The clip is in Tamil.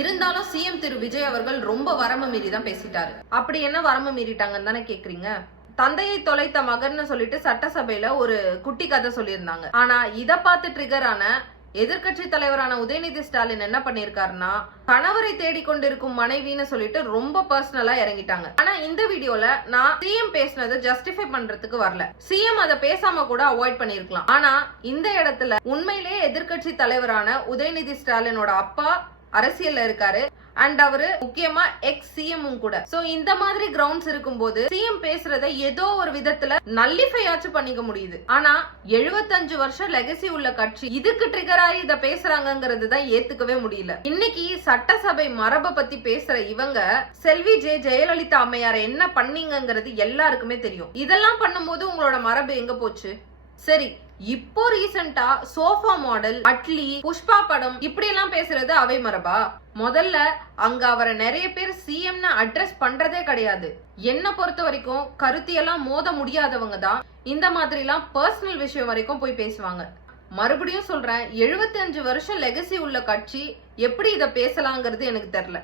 இருந்தாலும் சிஎம் திரு விஜய் அவர்கள் ரொம்ப வரம்பு மீறி தான் பேசிட்டாரு. அப்படி என்ன வரம்பு மீறிட்டாங்கன்னு தானே கேக்குறீங்க? தந்தையை தொலைத்த மகன்னு சொல்லிட்டு சட்டசபையில ஒரு குட்டி கதை சொல்லியிருந்தாங்க. ஆனா இத பார்த்து ட்ரிகர் ஆன எதிர்கட்சி தலைவரான உதயநிதி ஸ்டாலின் என்ன பண்ணிருக்காருன்னா, கணவரை தேடிக்கொண்டிருக்கும் மனைவின்னு சொல்லிட்டு ரொம்ப பர்சனலா இறங்கிட்டாங்க. ஆனா இந்த வீடியோல நான் சிஎம் பேசினதை ஜஸ்டிஃபை பண்றதுக்கு வரல. சிஎம் அதை பேசாம கூட அவாய்ட் பண்ணிருக்கலாம். ஆனா இந்த இடத்துல உண்மையிலேயே எதிர்கட்சி தலைவரான உதயநிதி ஸ்டாலினோட அப்பா அரசியல்ல இருக்காரு. அண்ட் அவரு முக்கியமா எக்ஸ் சிஎம் கூட. சோ இந்த மாதிரி கிரவுண்ட்ஸ் இருக்கும்போது சிஎம் பேசுறத ஏதோ ஒரு விதத்துல நல்லிஃபை ஆச்சு பண்ணிக்க முடியுது. ஆனா 75 வருஷம் லெகசி உள்ள கட்சி இதுக்கு ட்ரிகர் ஆகி இத பேசுறாங்கிறது தான் ஏத்துக்கவே முடியல. இன்னைக்கு சட்டசபை மரபை பத்தி பேசுற இவங்க செல்வி ஜெயலலிதா அம்மையார என்ன பண்ணீங்கிறது எல்லாருக்குமே தெரியும். இதெல்லாம் பண்ணும்போது உங்களோட மரபு எங்க போச்சு? சரி, இப்போ ரீசெண்டா சோஃபா மாடல், அட்லி, புஷ்பா படம் இப்படி எல்லாம் பேசுறது அவை மரபா? முதல்ல அங்க அவரை நிறைய பேர் சிஎம்னு அட்ரஸ் பண்றதே கிடையாது. என்ன பொறுத்த வரைக்கும் கருத்தியெல்லாம் மோத முடியாதவங்க தான் இந்த மாதிரி எல்லாம் பர்சனல் விஷயம் வரைக்கும் போய் பேசுவாங்க. மறுபடியும் சொல்றேன், 75 வருஷம் லெகசி உள்ள கட்சி எப்படி இத பேசலாங்கிறது எனக்கு தெரியல.